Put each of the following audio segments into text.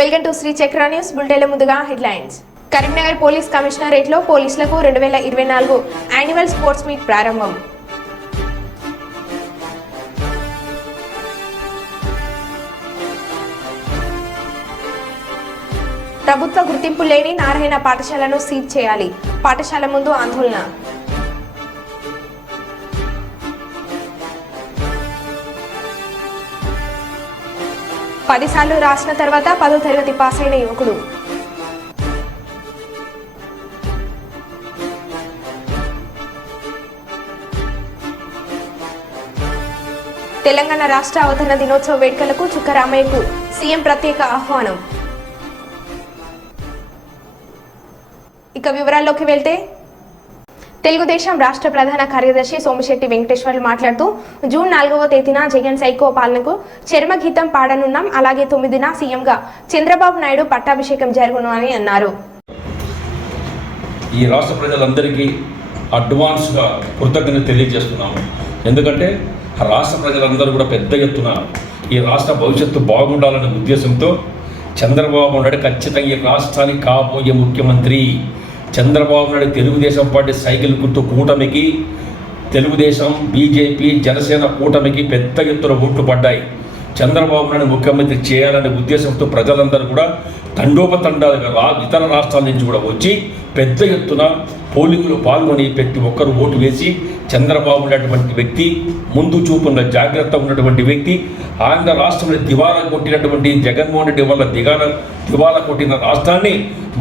Welcome to Shri చక్ర news బులెటిన్ల ముందుగా headlines. Karimnagar police కమిషనరేట్లో పోలీసులకు 2024 యాన్యువల్ స్పోర్ట్స్ మీట్ ప్రారంభం. ప్రభుత్వ గుర్తింపు లేని నారాయణ పాఠశాలను సీజ్ చేయాలి. పాఠశాల ముందు ఆందోళన. పదిసార్లు రాసిన తర్వాత 10వ తరగతి పాస్ అయిన యువకుడు. తెలంగాణ రాష్ట్ర అవతరణ దినోత్సవ వేడుకలకు చుక్కరామయ్యకు సీఎం ప్రత్యేక ఆహ్వానం. ఇక వివరాల్లోకి వెళ్తే తెలుగుదేశం రాష్ట్ర ప్రధాన కార్యదర్శి సోమిశెట్టి వెంకటేశ్వర్లు మాట్లాడుతూ జూన్ 4వ తేదీన జగన్ సైకో పాలనకు చర్మగీతం పాడనున్నాం. అలాగే 9న సీఎంగా చంద్రబాబు నాయుడు పట్టాభిషేకం జరుగును అని అన్నారు. ఈ రాష్ట్ర ప్రజలందరికీ అడ్వాన్స్గా కృతజ్ఞత తెలియజేస్తున్నాము. ఎందుకంటే రాష్ట్ర ప్రజలందరూ కూడా పెద్ద ఎత్తున ఈ రాష్ట్ర భవిష్యత్తు బాగుండాలనే ఉద్దేశంతో చంద్రబాబు నాయుడు ఖచ్చితంగా ఈ రాష్ట్రానికి కాబోయే ముఖ్యమంత్రి. చంద్రబాబు నాయుడు తెలుగుదేశం పార్టీ సైకిల్ గుర్తు కూటమికి, తెలుగుదేశం, బీజేపీ, జనసేన కూటమికి పెద్ద ఎత్తున ఓట్లు పడ్డాయి. చంద్రబాబు నాయుడు ముఖ్యమంత్రి చేయాలనే ఉద్దేశంతో ప్రజలందరూ కూడా తండోపతండాలుగా ఇతర రాష్ట్రాల నుంచి కూడా వచ్చి పెద్ద ఎత్తున పోలింగ్లో పాల్గొని ప్రతి ఒక్కరు ఓటు వేసి చంద్రబాబు ఉన్నటువంటి వ్యక్తి, ముందు చూపున్న జాగ్రత్త ఉన్నటువంటి వ్యక్తి, ఆంధ్ర రాష్ట్రంలో దివాలా కొట్టినటువంటి జగన్మోహన్ రెడ్డి వల్ల దివాలా కొట్టిన రాష్ట్రాన్ని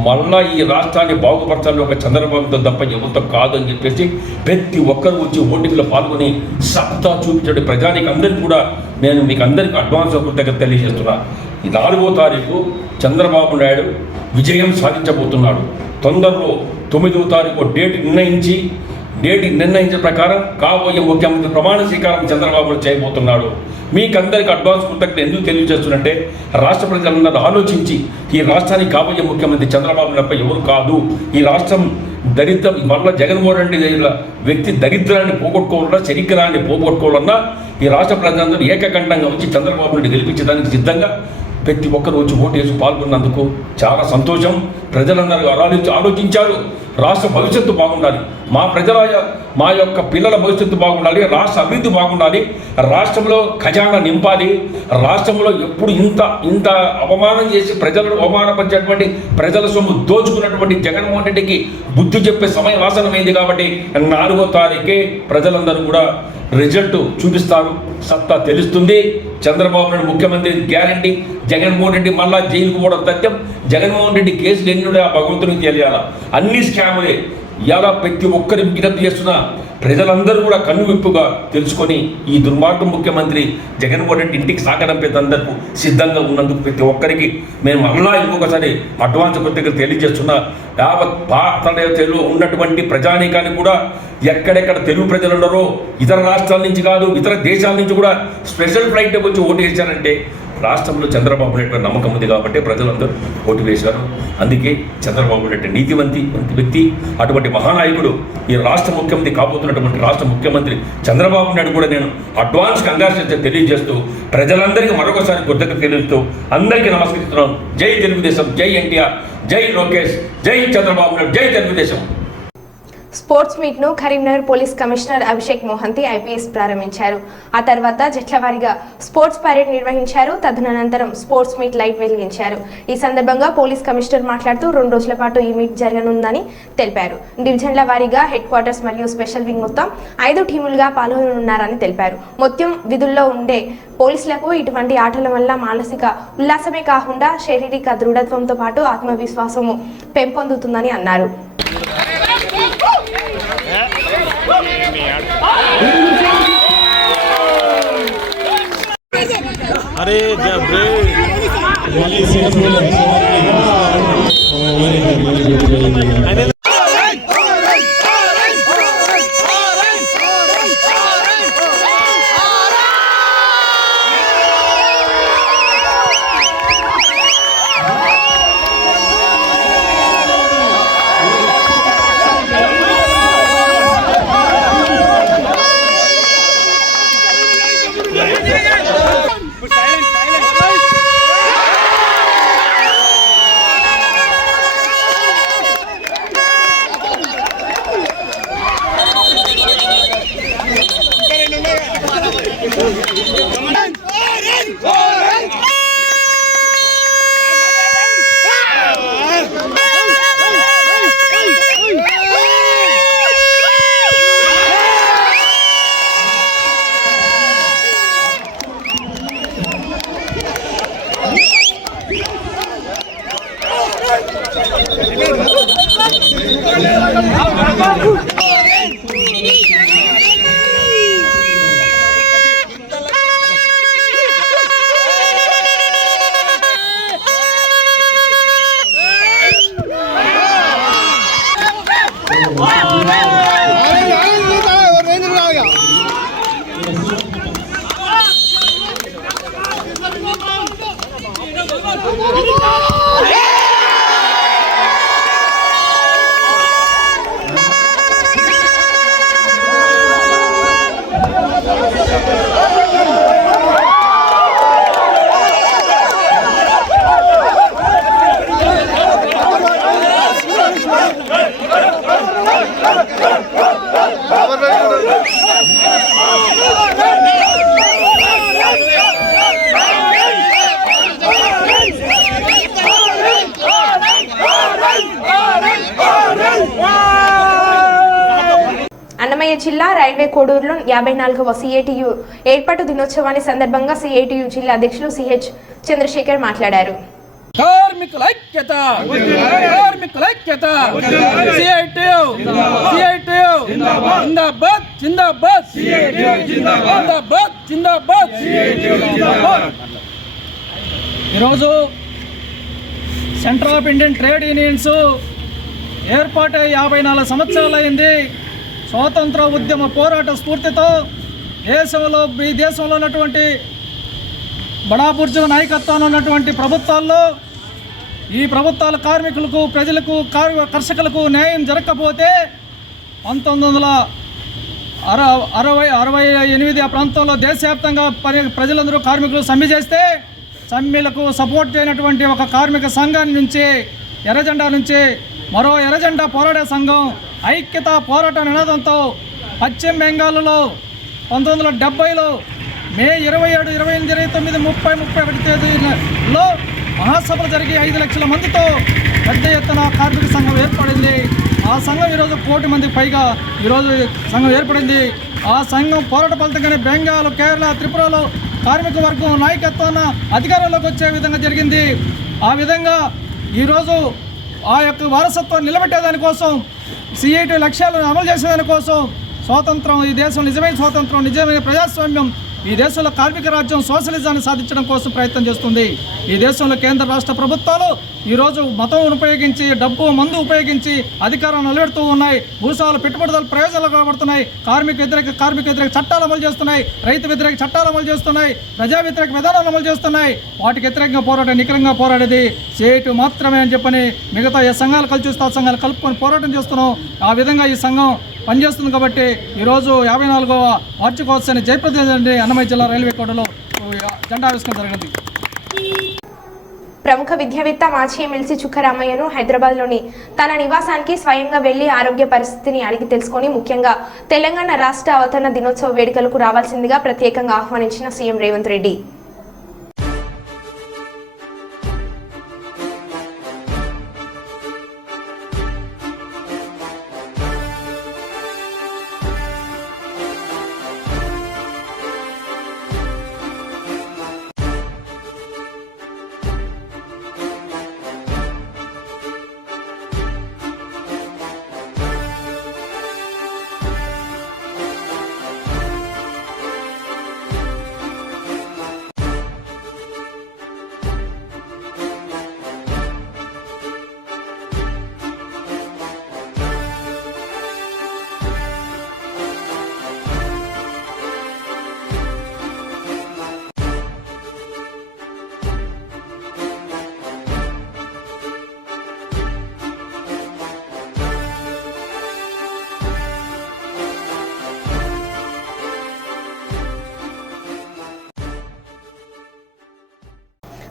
మళ్ళా ఈ రాష్ట్రాన్ని బాగుపరచాలని ఒక చంద్రబాబుతో తప్ప ఎవరితో కాదు అని చెప్పేసి ప్రతి ఒక్కరు వచ్చి ఓటింగ్లో పాల్గొని సత్తా చూపించే ప్రజానికి అందరికీ కూడా నేను మీకు అందరికీ అడ్వాన్స్ కృతజ్ఞత తెలియజేస్తున్నా. ఈ 4వ తారీఖు చంద్రబాబు నాయుడు విజయం సాధించబోతున్నాడు. తొందరలో 9వ తారీఖు డేట్ నిర్ణయించిన ప్రకారం కాబోయే ముఖ్యమంత్రి ప్రమాణ స్వీకారం చంద్రబాబు చేయబోతున్నాడు. మీకందరికీ అడ్వాన్స్ కృతజ్ఞత ఎందుకు తెలియజేస్తున్నట్టే రాష్ట్ర ప్రజలందరూ ఆలోచించి ఈ రాష్ట్రానికి కాబోయే ముఖ్యమంత్రి చంద్రబాబు నాయుడుపై ఎవరు కాదు. ఈ రాష్ట్రం దరిద్రం మళ్ళీ జగన్మోహన్ రెడ్డి వ్యక్తి దరిద్రాన్ని పోగొట్టుకోవాలన్నా, చరిత్రాన్ని పోగొట్టుకోవాలన్నా ఈ రాష్ట్ర ప్రజలందరూ ఏకకంఠంగా వచ్చి చంద్రబాబు నాయుడు గెలిపించడానికి సిద్ధంగా ప్రతి ఒక్కరు వచ్చి ఓటు వేసి పాల్గొన్నందుకు చాలా సంతోషం. ప్రజలందరూ ఆలోచించారు. రాష్ట్ర భవిష్యత్తు బాగుండాలి, మా యొక్క పిల్లల భవిష్యత్తు బాగుండాలి, రాష్ట్ర అభివృద్ధి బాగుండాలి, రాష్ట్రంలో ఖజానా నింపాలి. రాష్ట్రంలో ఎప్పుడు ఇంత అవమానం చేసి ప్రజలను అవమానపరిచేటువంటి ప్రజల సొమ్ము దోచుకున్నటువంటి జగన్మోహన్ రెడ్డికి బుద్ధి చెప్పే సమయం ఆసనమైంది. కాబట్టి 4వ తారీఖే ప్రజలందరూ కూడా రిజల్ట్ చూపిస్తారు, సత్తా తెలుస్తుంది. చంద్రబాబు నాయుడు ముఖ్యమంత్రి గ్యారంటీ. జగన్మోహన్ రెడ్డి మళ్ళా జైలుకు పోవడం తథ్యం. జగన్మోహన్ రెడ్డి కేసులు ఎన్నుడే ఆ భగవంతునికి తెలియాలా. అన్ని స్కాములే. ఇలా ప్రతి ఒక్కరి విజ్ఞప్తి చేస్తున్నా ప్రజలందరూ కూడా కన్నువిప్పుగా తెలుసుకొని ఈ దుర్మార్గ ముఖ్యమంత్రి జగన్మోహన్ రెడ్డి ఇంటికి సాగడంపేందుకు సిద్ధంగా ఉన్నందుకు ప్రతి ఒక్కరికి మేము మళ్ళా ఇంకొకసారి అడ్వాన్స్ కృతజ్ఞత తెలియజేస్తున్నా. యావత్ భారతదేశంలో ఉన్నటువంటి ప్రజానీకాన్ని కూడా ఎక్కడెక్కడ తెలుగు ప్రజలు ఉన్నారో ఇతర రాష్ట్రాల నుంచి కాదు ఇతర దేశాల నుంచి కూడా స్పెషల్ ఫ్లైట్ వచ్చి ఓటు వేశారంటే రాష్ట్రంలో చంద్రబాబు నాయుడు నమ్మకం ఉంది కాబట్టి ప్రజలందరూ ఓటు వేశారు. అందుకే చంద్రబాబు నాయుడు నీతివంతి వ్యక్తి, అటువంటి మహానాయకుడు ఈ రాష్ట్ర ముఖ్యమంత్రి కాబోతున్నటువంటి రాష్ట్ర ముఖ్యమంత్రి చంద్రబాబు నాయుడు కూడా నేను అడ్వాన్స్ కంగ్రాచులేషన్ తెలియజేస్తూ ప్రజలందరికీ మరొకసారి కృతజ్ఞత తెలియజేస్తూ అందరికీ నమస్కరిస్తున్నాను. జై తెలుగుదేశం, జై ఎన్టీఆర్, జై లోకేష్, జై చంద్రబాబు నాయుడు, జై తెలుగుదేశం. స్పోర్ట్స్ మీట్ ను Karimnagar police commissioner Abhishek Mohanty IPS ప్రారంభించారు. ఆ తర్వాత జట్ల వారీగా స్పోర్ట్స్ పరేడ్ నిర్వహించారు. తదనంతరం స్పోర్ట్స్ మీట్ లైట్ వెలిగించారు. ఈ సందర్భంగా పోలీస్ కమిషనర్ మాట్లాడుతూ 2 రోజుల పాటు ఈ మీట్ జరగనుందని తెలిపారు. డివిజన్ల వారీగా హెడ్ క్వార్టర్స్ మరియు స్పెషల్ వింగ్ మొత్తం 5 టీములుగా పాల్గొనున్నారని తెలిపారు. మొత్తం విధుల్లో ఉండే పోలీసులకు ఇటువంటి ఆటల వల్ల మానసిక ఉల్లాసమే కాకుండా శారీరక దృఢత్వంతో పాటు ఆత్మవిశ్వాసము పెంపొందుతుందని అన్నారు. अरे అన్నమయ్య జిల్లా రైల్వే కోడూరులో 54వ సిఐటియు ఏర్పాటు దినోత్సవాన్ని సందర్భంగా సిఐటియు జిల్లా అధ్యక్షులు సిహెచ్ చంద్రశేఖర్ మాట్లాడారు. కార్మికుల ఐక్యత, కార్మికుల ఐక్యత, సిఐటియు సిఐటియు జిందాబాద్ జిందాబాద్, జిందాబాద్ జిందాబాద్. ఈరోజు centre of Indian trade unions ఏర్పాటై 54 సంవత్సరాలైంది. స్వాతంత్ర ఉద్యమ పోరాట స్ఫూర్తితో ఈ దేశంలో ఉన్నటువంటి బడాబుర్జు నాయకత్వంలో ఉన్నటువంటి ప్రభుత్వాల్లో ఈ ప్రభుత్వాల కార్మికులకు, ప్రజలకు, కర్షకులకు న్యాయం జరగకపోతే 1968 ఆ ప్రాంతంలో దేశవ్యాప్తంగా ప్రజలందరూ కార్మికులు సమ్మె చేస్తే సమ్మెలకు సపోర్ట్ చేయనటువంటి ఒక కార్మిక సంఘాన్ని నుంచి ఎర్రజెండా నుంచి మరో ఎర్రజెండా పోరాడే సంఘం ఐక్యత పోరాట నినాదంతో పశ్చిమ బెంగాల్లో 1970లో మే 27, 28, 29, 30, 31 తేదీలలో మహాసభలు జరిగి 5 లక్షల మందితో పెద్ద ఎత్తున కార్మిక సంఘం ఏర్పడింది. ఆ సంఘం ఈరోజు 1 కోటి మందికి పైగా ఈరోజు సంఘం ఏర్పడింది. ఆ సంఘం పోరాట ఫలితంగానే బెంగాల్, కేరళ, త్రిపురలో కార్మిక వర్గం నాయకత్వాన అధికారంలోకి వచ్చే విధంగా జరిగింది. ఆ విధంగా ఈరోజు ఆ యొక్క వారసత్వాన్ని నిలబెట్టేదానికోసం, సిఐటి లక్ష్యాలను అమలు చేసేదానికోసం స్వాతంత్రం, ఈ దేశం నిజమైన స్వాతంత్రం, నిజమైన ప్రజాస్వామ్యం, ఈ దేశంలో కార్మిక రాజ్యం సోషలిజాన్ని సాధించడం కోసం ప్రయత్నం చేస్తుంది. ఈ దేశంలో కేంద్ర రాష్ట్ర ప్రభుత్వాలు ఈరోజు మతం ఉపయోగించి, డబ్బు, మందు ఉపయోగించి అధికారం నిలబెడుతూ ఉన్నాయి. భూస్వాముల పెట్టుబడుల ప్రయోజనాలు కాబడుతున్నాయి. కార్మిక వ్యతిరేక చట్టాలు అమలు చేస్తున్నాయి. రైతు వ్యతిరేక చట్టాలు అమలు చేస్తున్నాయి. ప్రజా వ్యతిరేక విధానాలు అమలు చేస్తున్నాయి. వాటికి వ్యతిరేకంగా పోరాటం, నికరంగా పోరాడేది సిఐటి మాత్రమే అని చెప్పని మిగతా ఏ సంఘాలు కలిసి ఆ సంఘాలు కలుపుకొని పోరాటం చేస్తున్నాం. ఆ విధంగా ఈ సంఘం పనిచేస్తుంది. కాబట్టి ఈరోజు 54వ వార్షికోత్సవాన్ని జయప్రదండి అన్నమయ్య జిల్లా రైల్వే కోటలో జెండా ఆవిష్కరణ జరిగింది. ప్రముఖ విద్యావేత్త మాజీ ఎమ్మెల్సీ చుక్క రామయ్యను హైదరాబాద్లోని తన నివాసానికి స్వయంగా వెళ్లి ఆరోగ్య పరిస్థితిని అడిగి తెలుసుకొని ముఖ్యంగా తెలంగాణ రాష్ట్ర అవతరణ దినోత్సవ వేడుకలకు రావాల్సిందిగా ప్రత్యేకంగా ఆహ్వానించిన సీఎం రేవంత్ రెడ్డి.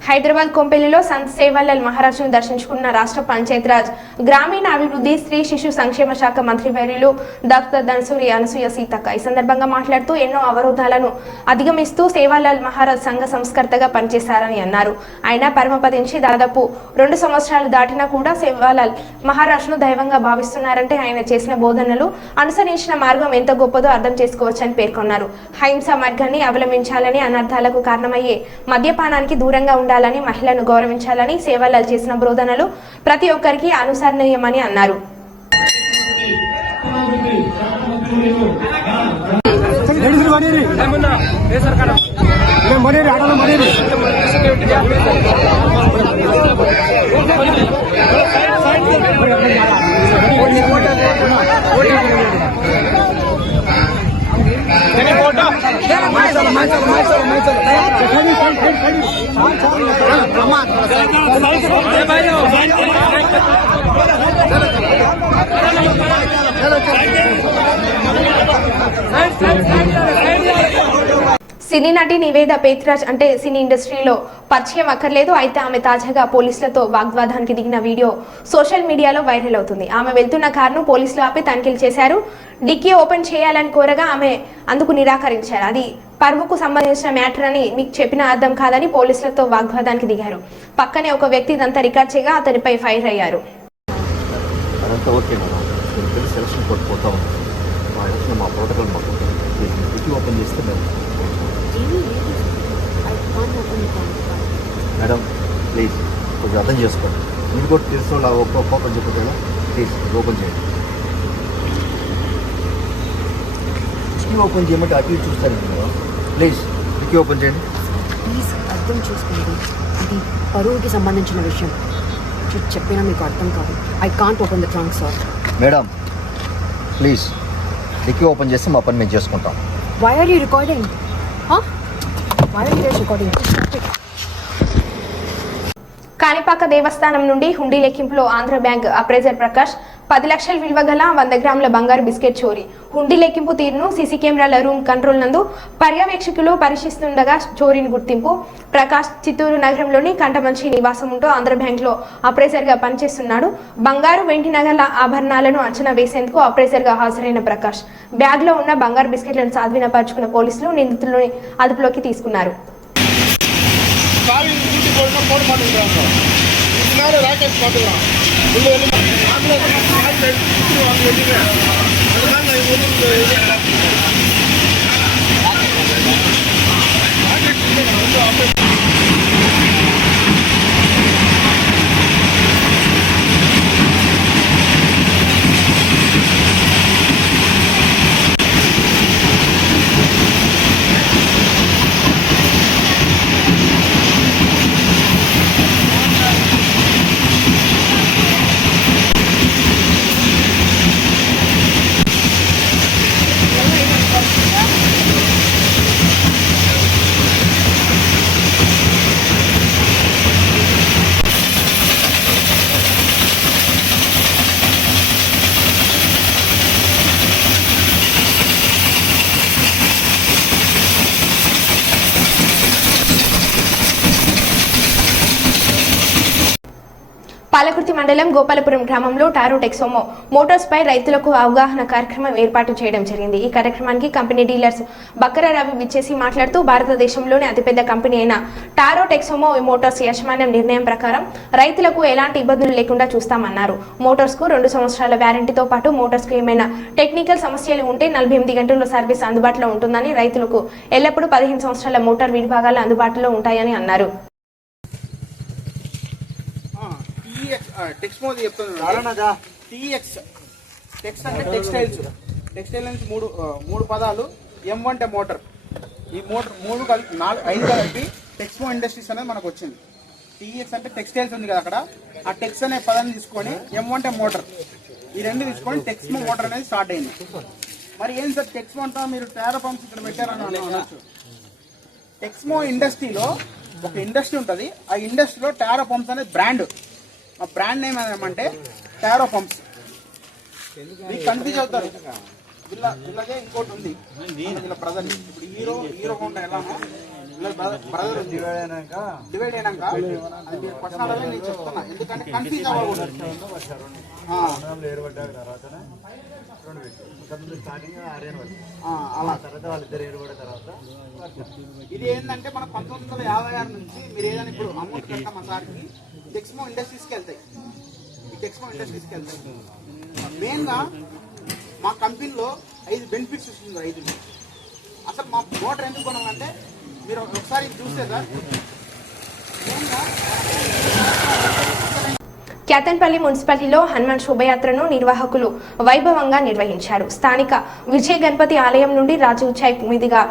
హైదరాబాద్ కొంపెల్లిలో సంత్ సేవాలాల్ మహారాజ్ను దర్శించుకున్న రాష్ట్ర పంచాయతీరాజ్ గ్రామీణ అభివృద్ధి స్త్రీ శిశు సంక్షేమ శాఖ మంత్రి వర్యులు డాక్టర్ ధనసూరి అనసూయ సీతక్క ఈ సందర్భంగా మాట్లాడుతూ ఎన్నో అవరోధాలను అధిగమిస్తూ సేవాలాల్ మహారాజ్ సంఘ సంస్కర్తగా పనిచేశారని అన్నారు. ఆయన పరమపదించి దాదాపు 2 సంవత్సరాలు దాటినా కూడా సేవాలాల్ మహారాజ్ను దైవంగా భావిస్తున్నారంటే ఆయన చేసిన బోధనలు, అనుసరించిన మార్గం ఎంత గొప్పదో అర్థం చేసుకోవచ్చని పేర్కొన్నారు. అహింసా మార్గాన్ని అవలంబించాలని, అనర్థాలకు కారణమయ్యే మద్యపానానికి దూరంగా ఉండాలని, మహిళలను గౌరవించాలని సేవాలాల్ చేసిన బోధనలు ప్రతి ఒక్కరికి అనుసరణీయమని అన్నారు. సినీ నటి నివేద పేత్రాజ్ అంటే సినీ ఇండస్ట్రీలో పరిచయం అక్కర్లేదు. అయితే ఆమె తాజాగా పోలీసులతో వాగ్వాదానికి దిగిన వీడియో సోషల్ మీడియాలో వైరల్ అవుతుంది. ఆమె వెళ్తున్న కారును పోలీసులు ఆపి తనిఖీలు చేశారు. డిక్కీ ఓపెన్ చేయాలని కోరగా ఆమె అందుకు నిరాకరించారు. అది పరువుకు సంబంధించిన మ్యాటర్ అని మీకు చెప్పిన అర్థం కాదని పోలీసులతో వాగ్వాదానికి దిగారు. పక్కనే ఒక వ్యక్తి ఇదంతా రికార్డ్ చేయగా అతనిపై ఫైర్ అయ్యారు. మేడం ప్లీజ్ కొంచెం అర్థం చేసుకోండి. మీరు కూడా తెలుసు ఓపెన్ చెప్పేలా ప్లీజ్ ఓపెన్ చేయండి. డిక్కీ ఓపెన్ చేయమంటే అటు ఇటు చూస్తాను మేడం. ప్లీజ్ డిక్కీ ఓపెన్ చేయండి. ప్లీజ్ అర్థం చేసుకోండి, ఇది పరువుకి సంబంధించిన విషయం. చెప్పినా మీకు అర్థం కాదు. I can't open the trunk sir. Madam please డిక్కీ ఓపెన్ చేసి మా పని మేము చేసుకుంటాం. Why are you recording? Why are you recording? Kanipaka దేవస్థానం నుండి హుండీ లెక్కింపులో ఆంధ్ర బ్యాంక్ అప్రైజర్ ప్రకాష్ 10 లక్షల విలువ గల 100 గ్రాముల బంగారు బిస్కెట్ చోరీ. హుండీ లెక్కింపు తీరును సీసీ కెమెరాల రూమ్ కంట్రోల్ నందు పర్యవేక్షకులు పరిశీలిస్తుండగా చోరీని గుర్తింపు. ప్రకాష్ చిత్తూరు నగరంలోని కంటమంచి నివాసం ఉంటూ ఆంధ్ర బ్యాంక్లో అప్రైజర్గా పనిచేస్తున్నాడు. బంగారు వెండి నగల ఆభరణాలను అంచనా వేసేందుకు అప్రైజర్గా హాజరైన ప్రకాష్ బ్యాగ్లో ఉన్న బంగారు బిస్కెట్లను స్వాధీనపరుచుకున్న పోలీసులు నిందితులను అదుపులోకి తీసుకున్నారు. పాలకుర్తి మండలం గోపాలపురం గ్రామంలో టారో టెక్సోమో మోటార్స్ పై రైతులకు అవగాహన కార్యక్రమం ఏర్పాటు చేయడం జరిగింది. ఈ కార్యక్రమానికి కంపెనీ డీలర్స్ బక్కర రవి విచ్చేసి మాట్లాడుతూ భారతదేశంలోని అతిపెద్ద కంపెనీ అయిన టారో టెక్సోమో మోటార్స్ యాజమాన్యం నిర్ణయం ప్రకారం రైతులకు ఎలాంటి ఇబ్బందులు లేకుండా చూస్తామన్నారు. మోటార్స్ కు 2 సంవత్సరాల వ్యారంటీతో పాటు మోటార్స్ కు ఏమైనా టెక్నికల్ సమస్యలు ఉంటే 48 గంటల్లో సర్వీస్ అందుబాటులో ఉంటుందని, రైతులకు ఎల్లప్పుడూ 15 సంవత్సరాల మోటార్ విడిభాగాలు అందుబాటులో ఉంటాయని అన్నారు. టెక్స్ మోది చెప్తున్నాను. టీఎక్స్ టెక్స్ అంటే టెక్స్టైల్స్. టెక్స్టైల్ నుంచి మూడు పదాలు. M అంటే మోటార్. ఈ మోటార్ 3 కలిపి 5 కలిపి టెక్స్మో ఇండస్ట్రీస్ అనేది మనకు వచ్చింది. టీఎక్స్ అంటే టెక్స్టైల్స్ ఉంది కదా, అక్కడ ఆ టెక్స్ అనే పదాన్ని తీసుకొని M అంటే మోటార్, ఈ 2 తీసుకొని టెక్స్మో మోటార్ అనేది స్టార్ట్ అయింది. మరి ఏం సార్ టెక్స్మో అంతా మీరు టారో పంప్స్ ఇక్కడ పెట్టారని అనొచ్చు. టెక్స్మో ఇండస్ట్రీలో ఒక ఇండస్ట్రీ ఉంటుంది. ఆ ఇండస్ట్రీలో టారో పంప్స్ అనేది బ్రాండ్. ఆ బ్రాండ్ నేమ్ ఏమంటే టారో పంప్స్. మీకు కన్ఫ్యూజ్ అవుతారు. ఇలాగే ఇంకోటి ఉంది ఇలా బ్రదర్. ఇప్పుడు హీరో హోండా ఎలానో ఇలా బ్రదర్ డివైడ్ అయినాక అది మీరు పర్సనల్ అదే నేను చెప్తున్నా, ఎందుకంటే కన్ఫ్యూజ్ అవ్వకూడదు. ఇది ఏంటంటే మన 1956 నుంచి మీరు ఏదైనా ఇప్పుడు అమౌంట్ కట్టాం మా సార్కి టెక్స్మో ఇండస్ట్రీస్కి వెళ్తాయి. ఈ టెక్స్మో ఇండస్ట్రీస్కి వెళ్తాయి. మెయిన్గా మా కంపెనీలో 5 బెనిఫిట్స్ వస్తుంది రైతులు. అసలు మా మోటార్ ఎందుకు కొనాలంటే మీరు ఒకసారి చూస్తే సార్ మెయిన్గా క్యాతన్పల్లి మున్సిపాలిటీలో హనుమాన్ శోభయాత్రను నిర్వాహకులు వైభవంగా నిర్వహించారు. స్థానిక విజయ గణపతి ఆలయం నుండి రాజీవ్ చౌక్ మీదుగా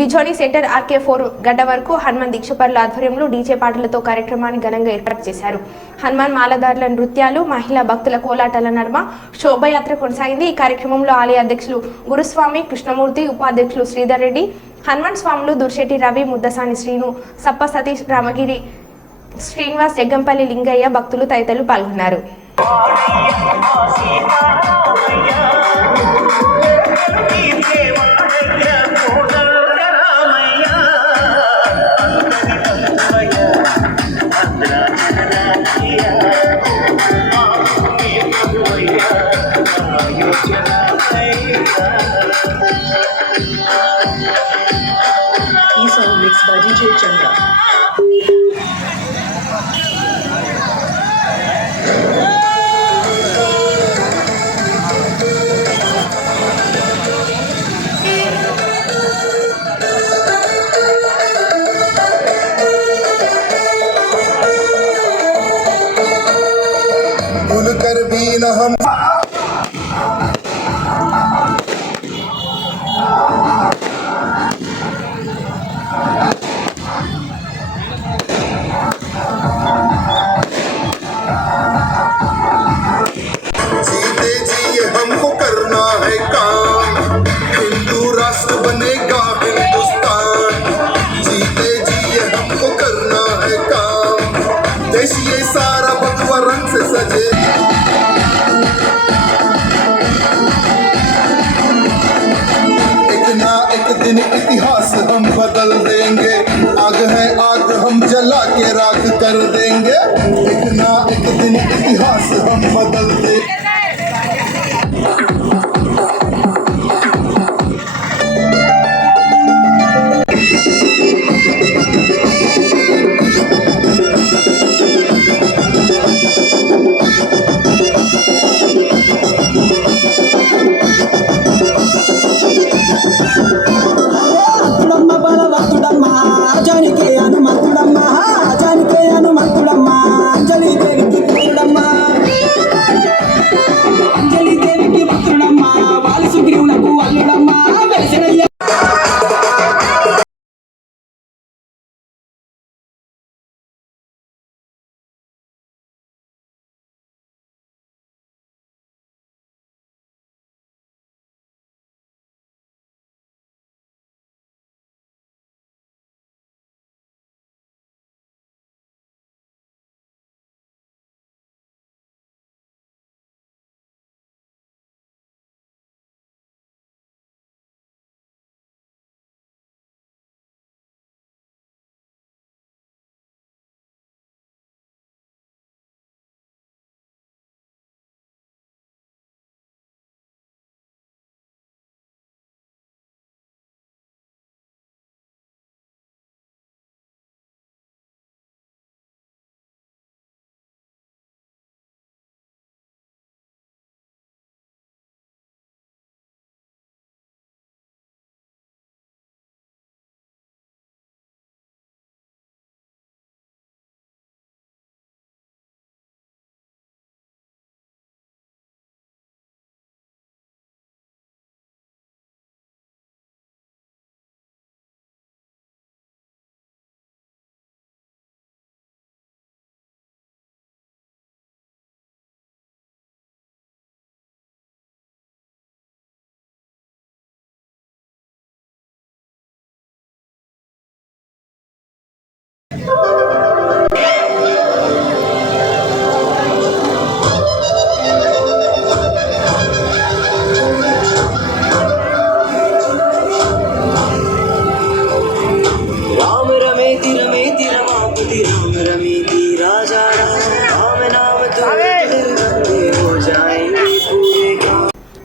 బిజోని సెంటర్ RK4 గడ్డ వరకు హనుమాన్ దీక్షపరుల ఆధ్వర్యంలో డీజే పాటలతో కార్యక్రమాన్ని ఘనంగా ఏర్పాటు చేశారు. హనుమాన్ మాలదారుల నృత్యాలు, మహిళా భక్తుల కోలాటాల నడుమ శోభయాత్ర కొనసాగింది. ఈ కార్యక్రమంలో ఆలయ అధ్యక్షులు గురుస్వామి కృష్ణమూర్తి, ఉపాధ్యక్షులు శ్రీధర్ రెడ్డి, హనుమాన్ స్వాములు దుర్శెట్టి రవి, ముద్దసాని శ్రీను, సప్ప సతీష్, రామగిరి శ్రీనివాస్, జగ్గంపల్లి లింగయ్య, భక్తులు తదితరులు పాల్గొన్నారు. ఈ సాంగ్ మిక్స్ బై DJ చంద్ర. भूलकर भी न हम जीते जिए हमको करना है काम, हिंदू राष्ट्र बनेगा हिंदुस्तान। जीते जिए हमको करना है काम, देश ये सारा भगवा रंग से सजे। एक ना एक दिन इतिहास हम बदल देंगे, आग है आग हम जला के राख कर देंगे। एक ना एक दिन इतिहास हम बदल देंगे।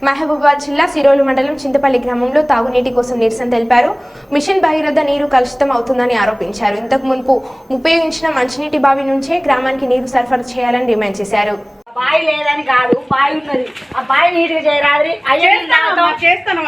మహబూబాబాద్ జిల్లా సిరోలు మండలం చింతపల్లి గ్రామంలో తాగునీటి కోసం నిరసన తెలిపారు. మిషన్ భగీరథ నీరు కలుషితం అవుతుందని ఆరోపించారు. ఇంతకు మునుపు ఉపయోగించిన మంచినీటి బావి నుంచే గ్రామానికి నీరు సరఫరా చేయాలని డిమాండ్ చేశారు. బావి లేదని కాదు, బావి ఉన్నది. ఆ బావి నీటిగా చేయరాదు. చేస్తాను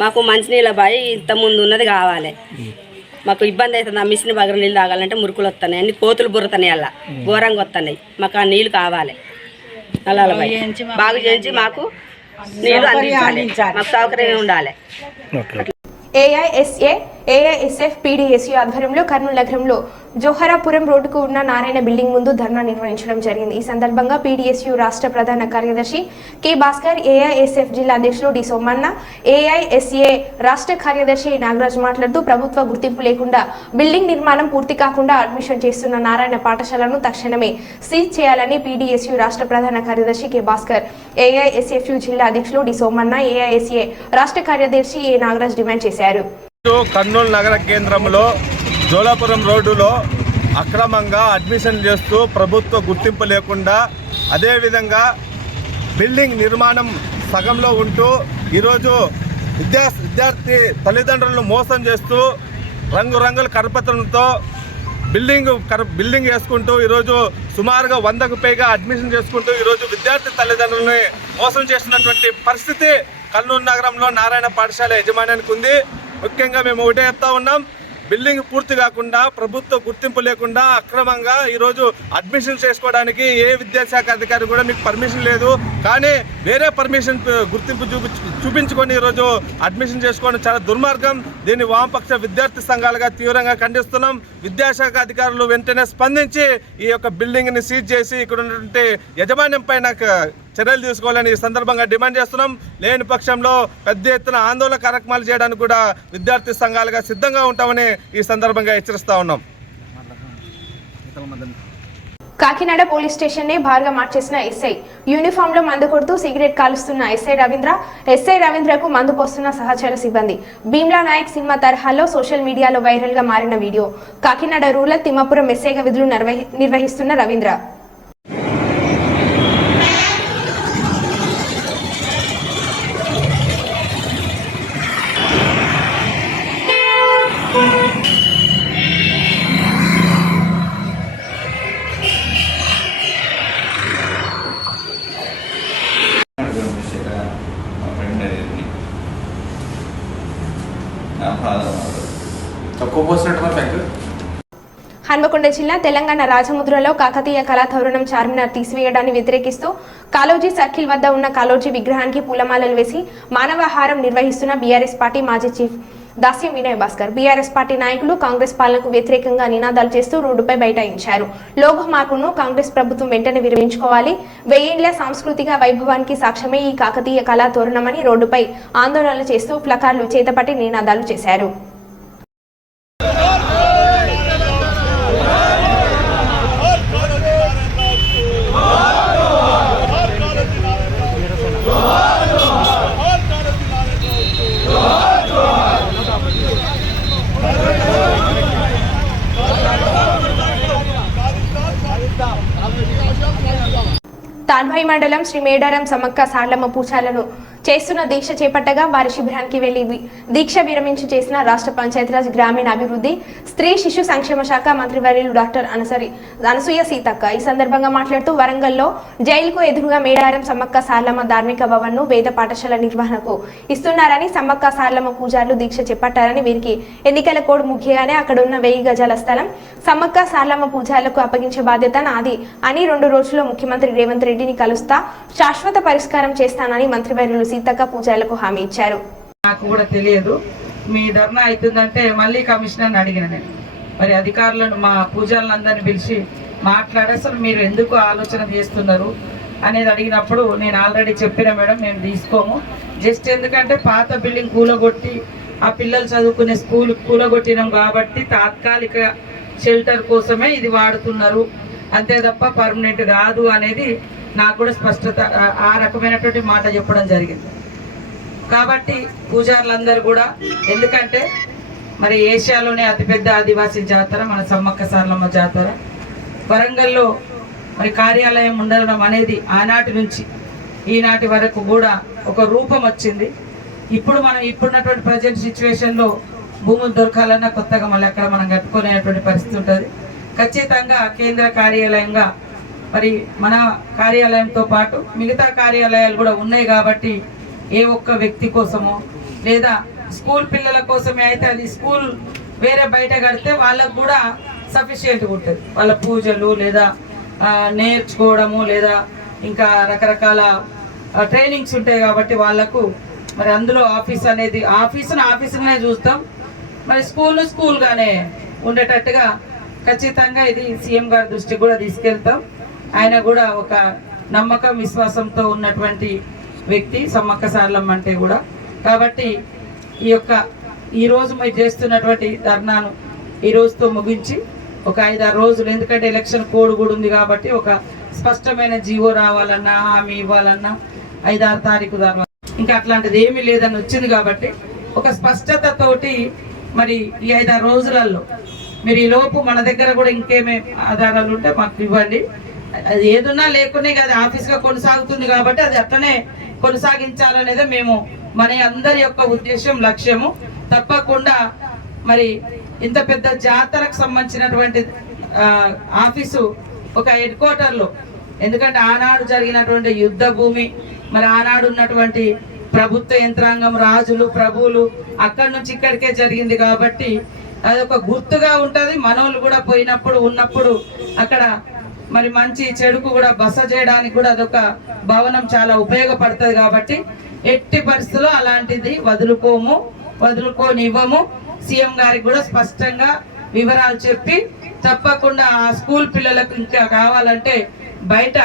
మాకు మంచినీళ్ళ బాయి ఇంత ముందు ఉన్నది కావాలి. మాకు ఇబ్బంది అవుతుంది. ఆ మిషన్ బగర నీళ్ళు తాగాలంటే మురుకులు వస్తున్నాయి, అన్ని కోతులు బుర్రతున్నాయి, అలా ఘోరంగా వస్తున్నాయి. మాకు ఆ నీళ్ళు కావాలి. నల్లాల బాయి బాగు చేయించి మాకు నీళ్ళు అందించాలి, మాకు సౌకర్యం ఉండాలి. ఏఐఎస్ఎఫ్ పీడీఎస్యూ ఆధ్వర్యంలో కర్నూలు నగరంలో జోహరాపురం రోడ్డుకు ఉన్న నారాయణ బిల్డింగ్ ముందు ధర్నా నిర్వహించడం జరిగింది. ఈ సందర్భంగా పీడీఎస్యూ రాష్ట్ర ప్రధాన కార్యదర్శి కె భాస్కర్, ఏఐఎస్ఎఫ్ జిల్లా అధ్యక్షులు డి సోమన్న, ఏఐఎస్ఏ రాష్ట్ర కార్యదర్శి నాగరాజ్ మాట్లాడుతూ ప్రభుత్వ గుర్తింపు లేకుండా బిల్డింగ్ నిర్మాణం పూర్తి కాకుండా అడ్మిషన్ చేస్తున్న నారాయణ పాఠశాలను తక్షణమే సీజ్ చేయాలని పీడీఎస్యూ రాష్ట్ర ప్రధాన కార్యదర్శి కె భాస్కర్, ఏఐఎస్ఎఫ్ జిల్లా అధ్యక్షులు డి సోమన్న, ఏఐఎస్ఏ రాష్ట్ర కార్యదర్శి ఏ నాగరాజ్ డిమాండ్ చేశారు. కర్నూలు నగర కేంద్రంలో జోలాపురం రోడ్డులో అక్రమంగా అడ్మిషన్ చేస్తూ ప్రభుత్వ గుర్తింపు లేకుండా, అదేవిధంగా బిల్డింగ్ నిర్మాణం సగంలో ఉంటూ ఈరోజు విద్యార్థి తల్లిదండ్రులను మోసం చేస్తూ రంగురంగుల కరపత్రంతో బిల్డింగ్ వేసుకుంటూ ఈరోజు సుమారుగా 100కు పైగా అడ్మిషన్ చేసుకుంటూ ఈరోజు విద్యార్థి తల్లిదండ్రులని మోసం చేస్తున్నటువంటి పరిస్థితి కర్నూలు నగరంలో నారాయణ పాఠశాల యజమాన్యానికి ఉంది. ముఖ్యంగా మేము ఒకటే చెప్తా ఉన్నాం, బిల్డింగ్ పూర్తి కాకుండా ప్రభుత్వ గుర్తింపు లేకుండా అక్రమంగా ఈరోజు అడ్మిషన్ చేసుకోవడానికి ఏ విద్యాశాఖ అధికారి కూడా మీకు పర్మిషన్ లేదు. కానీ వేరే పర్మిషన్ గుర్తింపు చూపించుకొని ఈరోజు అడ్మిషన్ చేసుకోవడం చాలా దుర్మార్గం. దీన్ని వామపక్ష విద్యార్థి సంఘాలుగా తీవ్రంగా ఖండిస్తున్నాం. విద్యాశాఖ అధికారులు వెంటనే స్పందించి ఈ యొక్క బిల్డింగ్ని సీజ్ చేసి ఇక్కడ ఉన్నటువంటి యజమాన్యం పైన చర్యలు తీసుకోవాలని ఈ సందర్భంగా డిమాండ్ చేస్తున్నాం. లేని పక్షంలో పెద్ద ఎత్తున ఆందోళన కార్యక్రమాలు చేయడానికి కూడా విద్యార్థి సంఘాలుగా సిద్ధంగా ఉంటామని ఈ సందర్భంగా హెచ్చరిస్తా ఉన్నాం. కాకినాడ పోలీస్ స్టేషన్ నే భారీగా మార్చేసిన ఎస్ఐ, యూనిఫామ్ లో మందు కొడుతూ సిగరెట్ కాలుస్తున్న ఎస్ఐ రవీంద్రకు మందు పోస్తున్న సహచర సిబ్బంది. భీమ్లా నాయక్ సినిమా తరహాలో సోషల్ మీడియాలో వైరల్ గా మారిన వీడియో. కాకినాడ రూరల్ తిమ్మాపురం ఎస్ఐగా విధులు నిర్వహిస్తున్న రవీంద్ర హన్మకొండ జిల్లా తెలంగాణ రాజముద్రలో కాకతీయ కళాతోరణం చార్మినార్ తీసివేయడాన్ని వ్యతిరేకిస్తూ కాలోజీ సర్కిల్ వద్ద ఉన్న కాలోజీ విగ్రహానికి పూలమాలలు వేసి మానవహారం నిర్వహిస్తున్న బీఆర్ఎస్ పార్టీ మాజీ చీఫ్ దాస్యం వినయ్ భాస్కర్. బీఆర్ఎస్ పార్టీ నాయకులు కాంగ్రెస్ పాలనకు వ్యతిరేకంగా నినాదాలు చేస్తూ రోడ్డుపై బైఠాయించారు. లోగో మార్పును కాంగ్రెస్ ప్రభుత్వం వెంటనే విరమించుకోవాలి, 1000 ఏళ్ల సాంస్కృతిక వైభవానికి సాక్ష్యమే ఈ కాకతీయ కళాతోరణమని రోడ్డుపై ఆందోళనలు చేస్తూ ప్లకార్డులు చేతపట్టి నినాదాలు చేశారు. తాడ్భాయి మండలం శ్రీ మేడారం సమ్మక్క సార్లమ్మ పూజాలను చేస్తున్న దీక్ష చేపట్టగా వారి శిబిరానికి వెళ్లి దీక్ష విరమించి చేసిన రాష్ట్ర పంచాయతీరాజ్ గ్రామీణ అభివృద్ధి స్త్రీ శిశు సంక్షేమ శాఖ మంత్రివర్యులు డాక్టర్ అనసూయ సీతక్క. ఈ సందర్భంగా మాట్లాడుతూ వరంగల్లో జైలుకు ఎదురుగా మేడారం సమ్మక్క సార్లమ్మ ధార్మిక భవన్ ను వేద పాఠశాల నిర్వహణకు ఇస్తున్నారని, సమ్మక్క సార్లమ్మ పూజారులు దీక్ష చేపట్టారని, వీరికి ఎన్నికల కోడ్ ముఖ్యంగానే అక్కడ ఉన్న 1000 గజాల స్థలం సమ్మక్క సార్లమ్మ పూజారులకు అప్పగించే బాధ్యత నాది అని 2 రోజుల్లో ముఖ్యమంత్రి రేవంత్ రెడ్డిని కలుస్తా శాశ్వత పరిష్కారం చేస్తానని మంత్రివర్యులు సీతక్క పూజారులకు హామీ ఇచ్చారు. నాకు కూడా తెలియదు, మీ ధర్నా అవుతుందంటే మళ్ళీ కమిషనర్ని అడిగిన నేను, మరి అధికారులను మా పూజారులందరినీ పిలిచి మాట్లాడి అసలు మీరు ఎందుకు ఆలోచన చేస్తున్నారు అనేది అడిగినప్పుడు నేను ఆల్రెడీ చెప్పిన మేడం మేము తీసుకోము, జస్ట్ ఎందుకంటే పాత బిల్డింగ్ కూలగొట్టి ఆ పిల్లలు చదువుకునే స్కూల్ కూలగొట్టినాం కాబట్టి తాత్కాలిక షెల్టర్ కోసమే ఇది వాడుతున్నారు, అంతే తప్ప పర్మనెంట్ కాదు అనేది నాకు కూడా స్పష్టత ఆ రకమైనటువంటి మాట చెప్పడం జరిగింది. కాబట్టి పూజారులందరూ కూడా, ఎందుకంటే మరి ఏషియాలోనే అతిపెద్ద ఆదివాసీ జాతర మన సమ్మక్క సారలమ్మ జాతర. వరంగల్లో మరి కార్యాలయం ఉండడం అనేది ఆనాటి నుంచి ఈనాటి వరకు కూడా ఒక రూపం వచ్చింది. ఇప్పుడు మనం ఇప్పుడున్నటువంటి ప్రజెంట్ సిచ్యువేషన్లో భూములు దొరకాలన్నా కొత్తగా మళ్ళీ అక్కడ మనం కట్టుకునేటువంటి పరిస్థితి ఉంటుంది. ఖచ్చితంగా కేంద్ర కార్యాలయంగా మరి మన కార్యాలయంతో పాటు మిగతా కార్యాలయాలు కూడా ఉన్నాయి కాబట్టి ఏ ఒక్క వ్యక్తి కోసమో లేదా స్కూల్ పిల్లల కోసమే అయితే అది స్కూల్ వేరే బయట కడితే వాళ్ళకు కూడా సఫిషియెంట్గా ఉంటుంది. వాళ్ళ పూజలు లేదా నేర్చుకోవడము లేదా ఇంకా రకరకాల ట్రైనింగ్స్ ఉంటాయి కాబట్టి వాళ్ళకు మరి అందులో ఆఫీసునే చూస్తాం. మరి స్కూల్గానే ఉండేటట్టుగా ఖచ్చితంగా ఇది సీఎం గారి దృష్టికి కూడా తీసుకెళ్తాం. ఆయన కూడా ఒక నమ్మకం విశ్వాసంతో ఉన్నటువంటి వ్యక్తి సమ్మక్క సారలమ్మ అంటే కూడా. కాబట్టి ఈరోజు మీరు చేస్తున్నటువంటి ధర్నాను ఈ రోజుతో ముగించి ఒక 5-6 రోజులు, ఎందుకంటే ఎలక్షన్ కోడ్ కూడా ఉంది కాబట్టి ఒక స్పష్టమైన జీవో రావాలన్నా హామీ ఇవ్వాలన్నా 5-6 తారీఖు దాకా ఇంకా అట్లాంటిది ఏమీ లేదని వచ్చింది కాబట్టి ఒక స్పష్టతతోటి మరి ఈ 5-6 రోజులలో మీరు ఈ లోపు మన దగ్గర కూడా ఇంకేమే ఆధారాలు ఉంటే మాకు ఇవ్వండి. అది ఏదున్నా లేకునే అది ఆఫీస్గా కొనసాగుతుంది కాబట్టి అది అట్లనే కొనసాగించాలనేదే మేము మన అందరి యొక్క ఉద్దేశం, లక్ష్యము. తప్పకుండా మరి ఇంత పెద్ద జాతరకు సంబంధించినటువంటి ఆఫీసు ఒక హెడ్ క్వార్టర్లో, ఎందుకంటే ఆనాడు జరిగినటువంటి యుద్ధ భూమి, మరి ఆనాడు ఉన్నటువంటి ప్రభుత్వ యంత్రాంగం, రాజులు, ప్రభువులు అక్కడి నుంచి ఇక్కడికే జరిగింది కాబట్టి అది ఒక గుర్తుగా ఉంటుంది. మనోళ్ళు కూడా పోయినప్పుడు ఉన్నప్పుడు అక్కడ మరి మంచి చెడుకు కూడా బస చేయడానికి కూడా అదొక భవనం చాలా ఉపయోగపడుతుంది కాబట్టి ఎట్టి పరిస్థితుల్లో అలాంటిది వదులుకోనివ్వము. సీఎం గారికి కూడా స్పష్టంగా వివరాలు చెప్పి తప్పకుండా ఆ స్కూల్ పిల్లలకు ఇంకా కావాలంటే బయట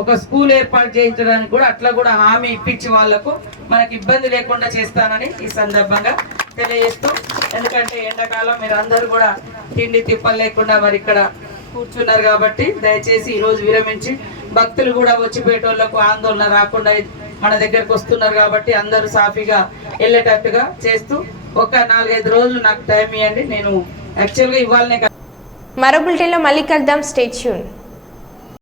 ఒక స్కూల్ ఏర్పాటు చేయించడానికి కూడా అట్లా కూడా హామీ ఇప్పించి వాళ్లకు మనకి ఇబ్బంది లేకుండా చేస్తానని ఈ సందర్భంగా తెలియజేస్తూ, ఎందుకంటే ఎండాకాలం మీరు అందరూ కూడా తిండి తిప్పలు లేకుండా మరి ఇక్కడ కూర్చున్నారు కాబట్టి దయచేసి ఈరోజు విరమించి భక్తులు కూడా వచ్చిపోయేటోళ్లకు ఆందోళన రాకుండా మన దగ్గరకు వస్తున్నారు కాబట్టి అందరూ సాఫీగా వెళ్ళేటట్టుగా చేస్తూ ఒక 4-5 రోజులు నాకు టైం ఇవ్వండి. నేను యాక్చువల్గా ఇవ్వాలనే. మరో బులెటిన్లో మళ్ళీ కలుద్దాం. Stay tune.